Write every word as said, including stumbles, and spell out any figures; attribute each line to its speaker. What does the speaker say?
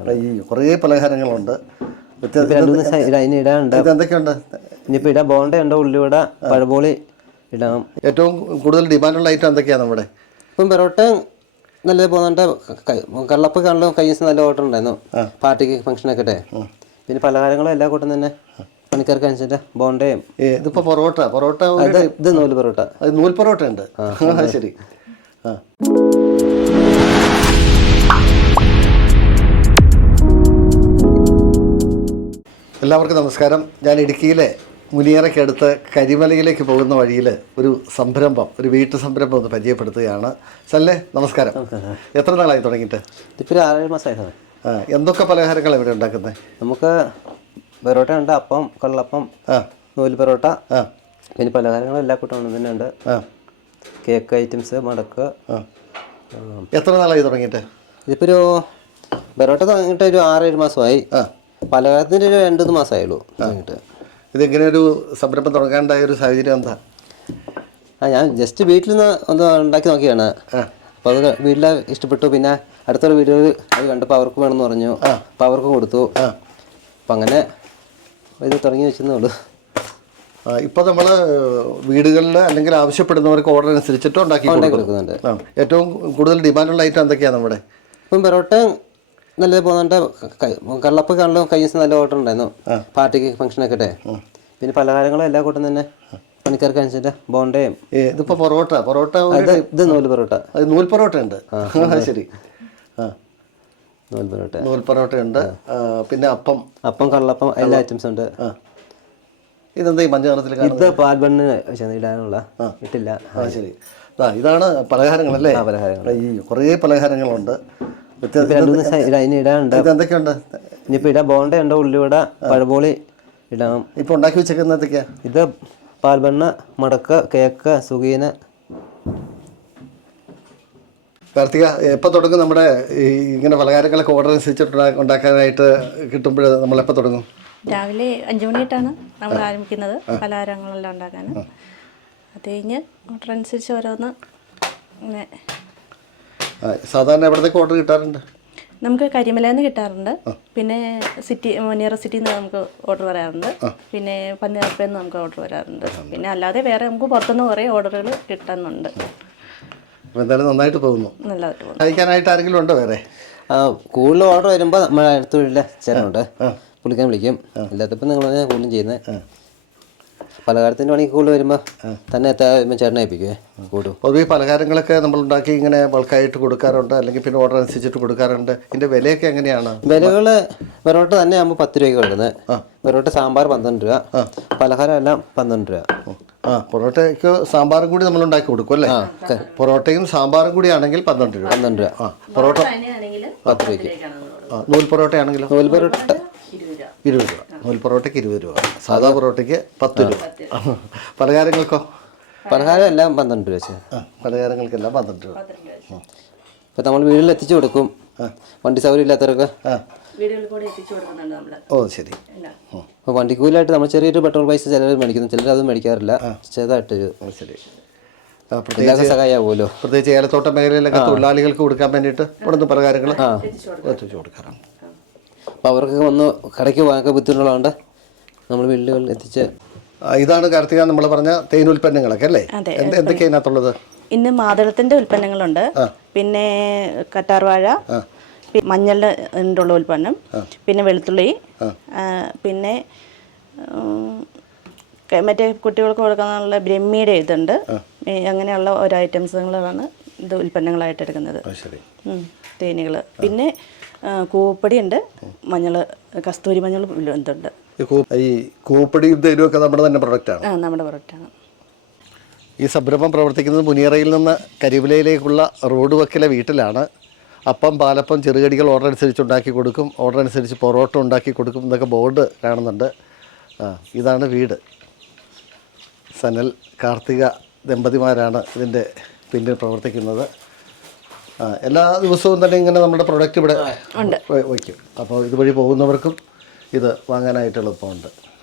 Speaker 1: ഈ കുറേ പലഹാരങ്ങളുണ്ട്. എന്തൊക്കെയുണ്ട്?
Speaker 2: ഇനിയിപ്പോൾ ഇടാൻ ബോണ്ട ഉണ്ട്, ഉള്ളിവട, പഴബോളി ഇടാം.
Speaker 1: ഏറ്റവും കൂടുതൽ ഡിമാൻഡുള്ള ഐറ്റം എന്തൊക്കെയാണ് നമ്മുടെ?
Speaker 2: ഇപ്പം പെറോട്ട നല്ല പോകുന്നുണ്ട്. കള്ളപ്പ് കള്ളും കയ്യസ് നല്ല ഓർഡർ ഉണ്ടായിരുന്നു പാർട്ടിക്ക് ഫംഗ്ഷനൊക്കെ ഇട്ടെ. പിന്നെ പലഹാരങ്ങളും എല്ലാ കൂട്ടം തന്നെ പണിക്കാർക്ക് അനുസരിച്ച് ബോണ്ടയും.
Speaker 1: ഇതിപ്പോൾ പൊറോട്ട പൊറോട്ട
Speaker 2: ഇത് നൂല് പൊറോട്ട,
Speaker 1: നൂൽ പൊറോട്ട ഉണ്ട്. ശരി. ആ എല്ലാവർക്കും നമസ്കാരം. ഞാൻ ഇടുക്കിയിലെ മുനിയറയ്ക്കടുത്ത് കരിമലയിലേക്ക് പോകുന്ന വഴിയിൽ ഒരു സംരംഭം, ഒരു വീട്ടു സംരംഭം ഒന്ന് പരിചയപ്പെടുത്തുകയാണ്. സല്ലേ, നമസ്കാരം. എത്ര നാളായി തുടങ്ങിയിട്ട്?
Speaker 2: ഇപ്പോൾ ആറേഴ് മാസമായി.
Speaker 1: ആ, എന്തൊക്കെ പലഹാരങ്ങളാണ് ഇവിടെ ഉണ്ടാക്കുന്നത്?
Speaker 2: നമുക്ക് പൊറോട്ട ഉണ്ട്, അപ്പം, കള്ളപ്പം, നൂല് പൊറോട്ട, പിന്നെ പലഹാരങ്ങളും എല്ലാ കൂട്ടം തന്നെ ഉണ്ട്. കേക്ക് ഐറ്റംസ്, മടക്ക്.
Speaker 1: എത്ര നാളായി തുടങ്ങിയിട്ട്?
Speaker 2: ഇതിപ്പോൾ ഒരു പൊറോട്ട തുടങ്ങിയിട്ട് ഒരു ആറേഴ് മാസമായി. പലഹാരത്തിൻ്റെ ഒരു രണ്ടു മാസമായുള്ളൂ തുടങ്ങിയിട്ട്.
Speaker 1: ഇതിങ്ങനെ ഒരു സംരംഭം തുടങ്ങാണ്ടായ ഒരു സാഹചര്യം എന്താ?
Speaker 2: ആ ഞാൻ ജസ്റ്റ് വീട്ടിൽ നിന്ന് ഒന്ന് ഉണ്ടാക്കി നോക്കിയാണ്. അപ്പോൾ അത് വീട്ടിൽ ഇഷ്ടപ്പെട്ടു. പിന്നെ അടുത്തൊരു വീഡിയോ അത് കണ്ടപ്പോൾ അവർക്ക് വേണമെന്ന് പറഞ്ഞു. അപ്പോൾ അവർക്കും കൊടുത്തു. അപ്പം അങ്ങനെ ഇത് തുടങ്ങി വെച്ചെന്നേ ഉള്ളൂ.
Speaker 1: ഇപ്പോൾ നമ്മൾ വീടുകളിൽ അല്ലെങ്കിൽ ആവശ്യപ്പെടുന്നവർക്ക് ഓർഡർ അനുസരിച്ചിട്ട് ഉണ്ടാക്കി
Speaker 2: കൊടുക്കുന്നുണ്ട്.
Speaker 1: ഏറ്റവും കൂടുതൽ ഡിമാൻഡുള്ള ഐറ്റം എന്തൊക്കെയാണ് നമ്മുടെ?
Speaker 2: ഇപ്പം പൊറോട്ട നല്ലത് പോകുന്നുണ്ട്. കള്ളപ്പ് കള്ളും കയ്യസ് നല്ല ഓർഡർ ഉണ്ടായിരുന്നു പാർട്ടിക്ക് ഫംഗ്ഷനൊക്കെ ഇട്ടെ. പിന്നെ പലഹാരങ്ങളും എല്ലാ കൂട്ടം തന്നെ പണിക്കാർക്ക് അനുസരിച്ച് ബോണ്ടയും.
Speaker 1: ഇതിപ്പോൾ പൊറോട്ട പൊറോട്ട
Speaker 2: ഇത് നൂല് പൊറോട്ട,
Speaker 1: നൂൽ പൊറോട്ട ഉണ്ട്. ശരി. ആ,
Speaker 2: നൂൽ പൊറോട്ട
Speaker 1: നൂൽ പൊറോട്ട ഉണ്ട്. പിന്നെ അപ്പം
Speaker 2: അപ്പം കള്ളപ്പം എല്ലാ ഐറ്റംസ് ഉണ്ട്.
Speaker 1: ഇതെന്താ ഈ മഞ്ഞ നിറത്തിൽ?
Speaker 2: ഇത് പാൽ ബണ്ണിന് ഇടാനുള്ള ഇട്ടില്ല.
Speaker 1: ആ ശരി. ആ, ഇതാണ് പലഹാരങ്ങളല്ലേ?
Speaker 2: പലഹാരങ്ങൾ
Speaker 1: ഈ കുറേ പലഹാരങ്ങളുണ്ട്.
Speaker 2: ഇടാനുണ്ട്.
Speaker 1: എന്തൊക്കെയുണ്ട്?
Speaker 2: ഇനിയിപ്പോൾ ഇടാൻ ബോണ്ട ഉണ്ട്, ഉള്ളിവട, പഴബോളി ഇടാം.
Speaker 1: ഇപ്പോൾ ഉണ്ടാക്കി വെച്ചേക്കുന്നത് എന്തൊക്കെയാ?
Speaker 2: ഇത് പാൽബണ്ണ്, മടക്ക്, കേക്ക്, സുഗീന്.
Speaker 1: കാർത്തിക, എപ്പോൾ തുടങ്ങും നമ്മുടെ ഈ ഇങ്ങനെ പലഹാരങ്ങളൊക്കെ ഓർഡർ അനുസരിച്ചിട്ട് ഉണ്ടാക്കാനായിട്ട് കിട്ടുമ്പോൾ നമ്മളെപ്പോൾ തുടങ്ങും?
Speaker 3: രാവിലെ അഞ്ചു മണിയിട്ടാണ് നമ്മൾ ആരംഭിക്കുന്നത് പലഹാരങ്ങളെല്ലാം ഉണ്ടാക്കാൻ. അത് കഴിഞ്ഞ് ഓർഡർ അനുസരിച്ച് ഓരോന്ന് ഇങ്ങനെ.
Speaker 1: സാധാരണ എവിടത്തേക്ക് ഓർഡർ കിട്ടാറുണ്ട്?
Speaker 3: നമുക്ക് കരിമലയിൽ നിന്ന് കിട്ടാറുണ്ട്. പിന്നെ സിറ്റി മുനിയറ സിറ്റിയിൽ നിന്ന് നമുക്ക് ഓർഡർ വരാറുണ്ട്. പിന്നെ പന്നിയറപ്പയിൽ നിന്ന് നമുക്ക് ഓർഡർ വരാറുണ്ട്. പിന്നെ അല്ലാതെ വേറെ നമുക്ക് പുറത്തുനിന്ന് കുറേ ഓർഡറുകൾ കിട്ടുന്നുണ്ട്.
Speaker 1: എന്തായാലും നന്നായിട്ട് പോകുന്നു.
Speaker 3: നല്ലതായിട്ട് പോകുന്നു.
Speaker 1: കഴിക്കാനായിട്ട് ആരെങ്കിലും ഉണ്ടോ വേറെ?
Speaker 2: കൂടുതൽ ഓർഡർ വരുമ്പോൾ നമ്മുടെ അടുത്തുള്ള ചേട്ടനുണ്ട്, പുള്ളിക്കാൻ വിളിക്കും. അല്ലാത്തപ്പോൾ നിങ്ങൾ കൂടുതലും ചെയ്യുന്നത്. പലഹാരത്തിൻ്റെ പണിക്ക് കൂടുതൽ വരുമ്പോൾ തന്നെ എത്താൻ ചേട്ടനെ ഏൽപ്പിക്കുവേ കൂടും.
Speaker 1: പൊതുവെ പലഹാരങ്ങളൊക്കെ നമ്മൾ ഉണ്ടാക്കി ഇങ്ങനെ ബൾക്കായിട്ട് കൊടുക്കാറുണ്ട്, അല്ലെങ്കിൽ പിന്നെ ഓർഡർ അനുസരിച്ചിട്ട് കൊടുക്കാറുണ്ട്. ഇതിൻ്റെ വിലയൊക്കെ എങ്ങനെയാണ്?
Speaker 2: വിലകൾ പൊറോട്ട തന്നെ ആകുമ്പോൾ പത്ത് രൂപയ്ക്ക് കൊടുക്കുന്നത്. പൊറോട്ട സാമ്പാർ പന്ത്രണ്ട് രൂപ, പലഹാരം എല്ലാം പന്ത്രണ്ട് രൂപ.
Speaker 1: ആ, പൊറോട്ടയ്ക്ക് സാമ്പാറും കൂടി നമ്മൾ ഉണ്ടാക്കി കൊടുക്കും അല്ലേ? പൊറോട്ടയും സാമ്പാറും കൂടി ആണെങ്കിൽ പന്ത്രണ്ട് രൂപ.
Speaker 2: പന്ത്രണ്ട് രൂപ.
Speaker 1: ആ, പൊറോട്ട
Speaker 2: പത്ത് രൂപയ്ക്ക്.
Speaker 1: നൂൽ പൊറോട്ട ആണെങ്കിലും
Speaker 2: നൂൽ പൊറോട്ട
Speaker 1: ഇരുപത് രൂപ. നൂൽ പൊറോട്ടയ്ക്ക് ഇരുപത് രൂപ, സാധാ പൊറോട്ടയ്ക്ക് പത്ത് രൂപ. പലഹാരങ്ങൾക്കോ?
Speaker 2: പലഹാരം എല്ലാം പന്ത്രണ്ട് രൂപ വെച്ച്.
Speaker 1: പലഹാരങ്ങൾക്കെല്ലാം പന്ത്രണ്ട് രൂപ.
Speaker 2: ഇപ്പം നമ്മൾ വീട്ടിൽ എത്തിച്ചു കൊടുക്കും. വണ്ടി സൗകര്യം ഇല്ലാത്തവർക്ക്
Speaker 1: ഓ ശരി.
Speaker 2: അപ്പോൾ വണ്ടിക്കൂലായിട്ട് നമ്മൾ ചെറിയൊരു പെട്രോൾ പൈസ ചിലർ മേടിക്കുന്നു, ചിലർ അത് മേടിക്കാറില്ല. ചെറുതായിട്ടൊരു
Speaker 1: ശരി.
Speaker 2: പ്രത്യേക സഹായമാവുമല്ലോ.
Speaker 1: പ്രത്യേകിച്ച് ഏലത്തോട്ട മേഖലയിലൊക്കെ തൊഴിലാളികൾക്ക് കൊടുക്കാൻ വേണ്ടിയിട്ട് ഇവിടെ നിന്ന് പലഹാരങ്ങൾ എത്തിച്ചു കൊടുക്കാറാണ്.
Speaker 2: അപ്പോൾ അവർക്ക് വന്ന് കടയ്ക്ക് പോകാനൊക്കെ ബുദ്ധിമുട്ടുള്ളതുകൊണ്ട് നമ്മൾ വീടുകളിൽ എത്തിച്ച്.
Speaker 1: ഇതാണ് കാർത്തിക നമ്മൾ പറഞ്ഞ തേൻ ഉൽപ്പന്നങ്ങളൊക്കെ അല്ലേ? എന്തൊക്കെയാണ് ഇതിനകത്തുള്ളത്?
Speaker 3: ഇന്ന് മാതളത്തിൻ്റെ ഉൽപ്പന്നങ്ങളുണ്ട്, പിന്നെ കറ്റാർവാഴ, മഞ്ഞളുടെ ഉള്ള ഉൽപ്പന്നം, പിന്നെ വെളുത്തുള്ളി, പിന്നെ മറ്റേ കുട്ടികൾക്ക് കൊടുക്കാനുള്ള ബ്രഹ്മിയുടെ ഇതുണ്ട്. അങ്ങനെയുള്ള ഓരോ ഐറ്റംസുകളാണ് ഇത് ഉൽപ്പന്നങ്ങളായിട്ട് എടുക്കുന്നത്. തേനുകൾ, പിന്നെ കൂവപ്പൊടി ഉണ്ട്, മഞ്ഞൾ, കസ്തൂരി മഞ്ഞൾ ഇതുണ്ട്.
Speaker 1: ഈ കൂവപ്പൊടിയും തേനും ഒക്കെ നമ്മുടെ തന്നെ പ്രൊഡക്റ്റാണ്?
Speaker 3: ആ, നമ്മുടെ പ്രൊഡക്റ്റാണ്.
Speaker 1: ഈ സംരംഭം പ്രവർത്തിക്കുന്നത് മുനിയറയിൽ നിന്ന് കരിവിലയിലേക്കുള്ള റോഡ് വക്കിലെ വീട്ടിലാണ്. അപ്പം, പാലപ്പം, ചെറുകടികൾ ഓർഡർ അനുസരിച്ച് ഉണ്ടാക്കി കൊടുക്കും. ഓർഡർ അനുസരിച്ച് പൊറോട്ട ഉണ്ടാക്കി കൊടുക്കും എന്നൊക്കെ ബോർഡ് കാണുന്നുണ്ട്. ആ, ഇതാണ് വീട്. സനൽ, കാർത്തിക ദമ്പതിമാരാണ് ഇതിൻ്റെ പിന്നിൽ പ്രവർത്തിക്കുന്നത്. ആ, എല്ലാ ദിവസവും തന്നെ ഇങ്ങനെ നമ്മുടെ പ്രൊഡക്റ്റ് ഇവിടെ വയ്ക്കും. അപ്പോൾ ഇതുവഴി പോകുന്നവർക്കും ഇത് വാങ്ങാനായിട്ട് എളുപ്പമുണ്ട്.